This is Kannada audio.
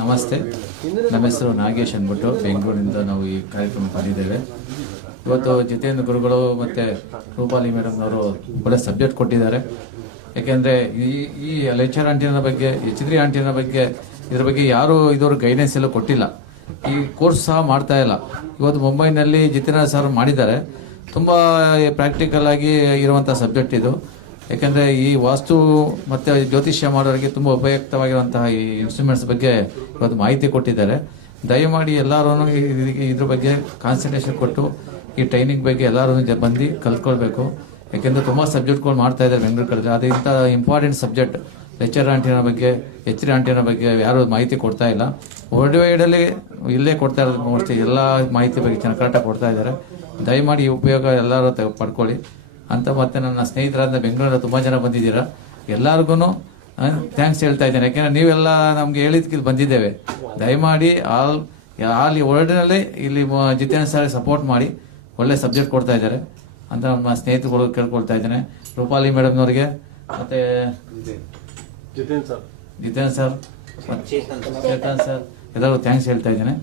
ನಮಸ್ತೆ, ನಮ್ಮ ಹೆಸರು ನಾಗೇಶ್ ಅಂದ್ಬಿಟ್ಟು ಬೆಂಗಳೂರಿನಿಂದ ನಾವು ಈ ಕಾರ್ಯಕ್ರಮ ಬಂದಿದ್ದೇವೆ. ಇವತ್ತು ಜಿತೇಂದ್ರ ಗುರುಗಳು ಮತ್ತು ರೂಪಾಲಿ ಮೇಡಮ್ನವರು ಒಳ್ಳೆ ಸಬ್ಜೆಕ್ಟ್ ಕೊಟ್ಟಿದ್ದಾರೆ. ಯಾಕೆಂದರೆ ಈ ಲೆಕ್ಚರ್ ಆಂಟಿನ ಬಗ್ಗೆ, H3 ಆಂಟಿನ ಬಗ್ಗೆ, ಇದ್ರ ಬಗ್ಗೆ ಯಾರು ಇದುವರೆಗೂ ಗೈಡೆನ್ಸ್ ಎಲ್ಲ ಕೊಟ್ಟಿಲ್ಲ. ಈ ಕೋರ್ಸ್ ಸಹ ಮಾಡ್ತಾ ಇಲ್ಲ. ಇವತ್ತು ಮುಂಬೈನಲ್ಲಿ ಜಿತೇಂದ್ರ ಸರ್ ಮಾಡಿದ್ದಾರೆ. ತುಂಬ ಪ್ರಾಕ್ಟಿಕಲ್ ಆಗಿ ಇರುವಂಥ ಸಬ್ಜೆಕ್ಟ್ ಇದು. ಯಾಕೆಂದರೆ ಈ ವಾಸ್ತು ಮತ್ತು ಜ್ಯೋತಿಷ್ಯ ಮಾಡೋರಿಗೆ ತುಂಬ ಉಪಯುಕ್ತವಾಗಿರುವಂತಹ ಈ ಇನ್ಸ್ಟ್ರೂಮೆಂಟ್ಸ್ ಬಗ್ಗೆ ಇವತ್ತು ಮಾಹಿತಿ ಕೊಟ್ಟಿದ್ದಾರೆ. ದಯಮಾಡಿ ಎಲ್ಲರೂ ಇದ್ರ ಬಗ್ಗೆ ಕಾನ್ಸಂಟ್ರೇಷನ್ ಕೊಟ್ಟು ಈ ಟ್ರೈನಿಂಗ್ ಬಗ್ಗೆ ಎಲ್ಲರೂ ಬಂದು ಕಲ್ತ್ಕೊಳ್ಬೇಕು. ಯಾಕೆಂದರೆ ತುಂಬ ಸಬ್ಜೆಕ್ಟ್ಗಳು ಮಾಡ್ತಾ ಇದ್ದಾರೆ ಬೆಂಗಳೂರು ಕಡೆ. ಅದು ಇಂಥ ಇಂಪಾರ್ಟೆಂಟ್ ಸಬ್ಜೆಕ್ಟ್ ಲೆಕ್ಚರ್ ಆಂಟಿನ ಬಗ್ಗೆ, H3 ಆಂಟಿನ ಬಗ್ಗೆ ಯಾರು ಮಾಹಿತಿ ಕೊಡ್ತಾ ಇಲ್ಲ. ವರ್ಲ್ಡ್ ವೈಡಲ್ಲಿ ಇಲ್ಲೇ ಕೊಡ್ತಾ ಇರೋದು ನೋಡ್ತೀವಿ. ಎಲ್ಲ ಮಾಹಿತಿ ಬಗ್ಗೆ ಚೆನ್ನಾಗಿ ಕರೆಕ್ಟಾಗಿ ಕೊಡ್ತಾ ಇದ್ದಾರೆ. ದಯಮಾಡಿ ಈ ಉಪಯೋಗ ಎಲ್ಲರೂ ಪಡ್ಕೊಳ್ಳಿ ಅಂತ. ಮತ್ತೆ ನನ್ನ ಸ್ನೇಹಿತರಾದ ಬೆಂಗಳೂರಲ್ಲಿ ತುಂಬ ಜನ ಬಂದಿದ್ದೀರಾ, ಎಲ್ಲರಿಗೂ ಥ್ಯಾಂಕ್ಸ್ ಹೇಳ್ತಾ ಇದ್ದೇನೆ. ಯಾಕೆಂದರೆ ನೀವೆಲ್ಲ ನಮಗೆ ಹೇಳಿದ್ಕಿಲ್ಲಿ ಬಂದಿದ್ದೇವೆ. ದಯಮಾಡಿ ಆಲ್ ವರ್ಲ್ಡ್ನಲ್ಲಿ ಇಲ್ಲಿ ಜಿತೇಂದ್ರ ಸರ್ ಸಪೋರ್ಟ್ ಮಾಡಿ ಒಳ್ಳೆ ಸಬ್ಜೆಕ್ಟ್ ಕೊಡ್ತಾ ಇದ್ದಾರೆ ಅಂತ ನಮ್ಮ ಸ್ನೇಹಿತರುಗಳು ಕೇಳ್ಕೊಳ್ತಾ ಇದ್ದೇನೆ. ರೂಪಾಲಿ ಮೇಡಮ್ನವ್ರಿಗೆ ಮತ್ತೆ ಜಿತೇಂದ್ರ ಸರ್, ಚೇತನ್ ಸರ್ ಎಲ್ಲರಿಗೂ ಥ್ಯಾಂಕ್ಸ್ ಹೇಳ್ತಾ ಇದ್ದೇನೆ.